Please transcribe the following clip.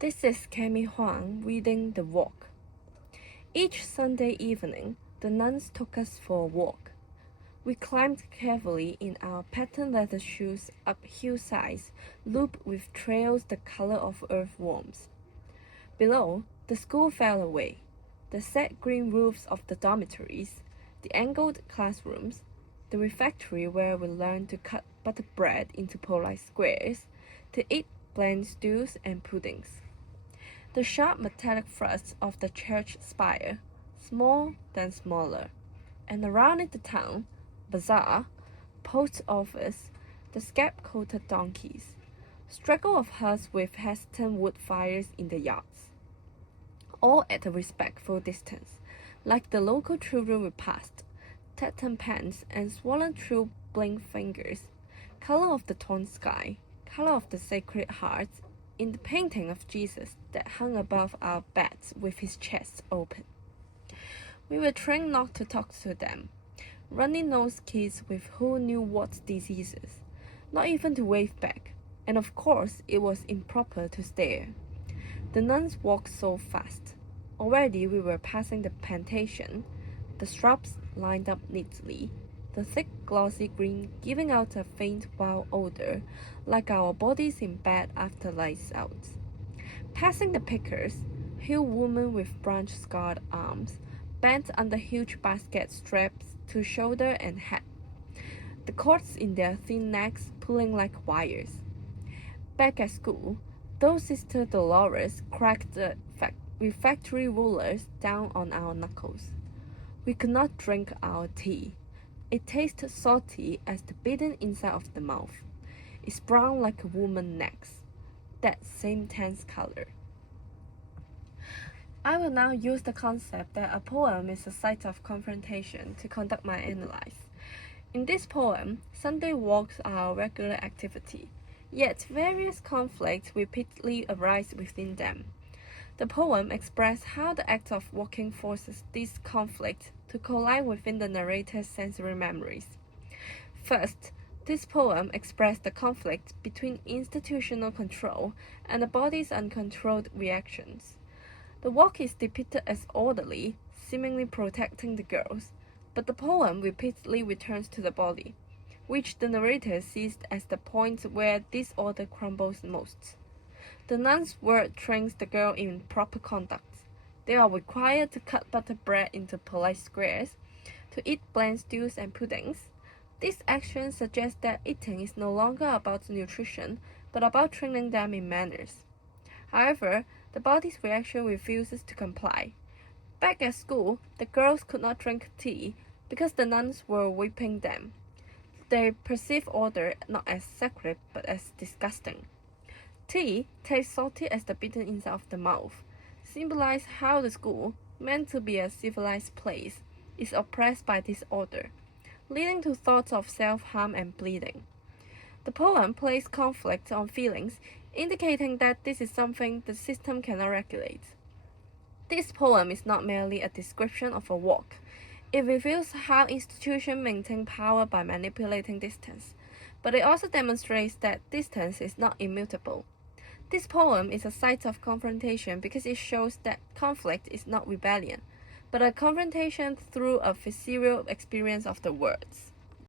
This is Kammy Huang reading The Walk. Each Sunday evening, the nuns took us for a walk. We climbed carefully in our patent leather shoes up hillsides looped with trails the color of earthworms. Below, the school fell away. The sad green roofs of the dormitories, the angled classrooms, the refectory where we learned to cut butter bread into polite squares, to eat bland stews and puddings. The sharp metallic thrusts of the church spire, small then smaller, and around it the town, bazaar, post office, the scab-coated donkeys, straggle of huts with hesitant wood fires in the yards, all at a respectful distance, like the local children we passed, tattered pants and swollen through blinked fingers, color of the torn sky, color of the Sacred Hearts, in the painting of Jesus that hung above our beds with his chest open. We were trained not to talk to them, runny-nosed kids with who knew what diseases, not even to wave back, and of course it was improper to stare. The nuns walked so fast. Already we were passing the plantation, the shrubs lined up neatly, the thick glossy green giving out a faint wild odor, like our bodies in bed after lights out. Passing the pickers, hill women with branch-scarred arms, bent under huge basket straps to shoulder and head, the cords in their thin necks pulling like wires. Back at school, though Sister Dolores cracked the refectory rulers down on our knuckles, we could not drink our tea. It tasted salty as the bitten inside of the mouth. It's brown like a woman's neck, that same tense color. I will now use the concept that a poem is a site of confrontation to conduct my analysis. In this poem, Sunday walks are a regular activity, yet various conflicts repeatedly arise within them. The poem expresses how the act of walking forces these conflicts to collide within the narrator's sensory memories. First, this poem expresses the conflict between institutional control and the body's uncontrolled reactions. The walk is depicted as orderly, seemingly protecting the girls, but the poem repeatedly returns to the body, which the narrator sees as the point where disorder crumbles most. The nun's word trains the girl in proper conduct. They are required to cut butter bread into polite squares, to eat bland stews and puddings. This action suggests that eating is no longer about nutrition, but about training them in manners. However, the body's reaction refuses to comply. Back at school, the girls could not drink tea because the nuns were whipping them. They perceive order not as sacred but as disgusting. Tea, tastes salty as the bitten inside of the mouth, symbolize how the school, meant to be a civilized place, is oppressed by disorder, leading to thoughts of self-harm and bleeding. The poem plays conflict on feelings, indicating that this is something the system cannot regulate. This poem is not merely a description of a walk. It reveals how institutions maintain power by manipulating distance, but it also demonstrates that distance is not immutable. This poem is a site of confrontation because it shows that conflict is not rebellion, but a confrontation through a visceral experience of the words.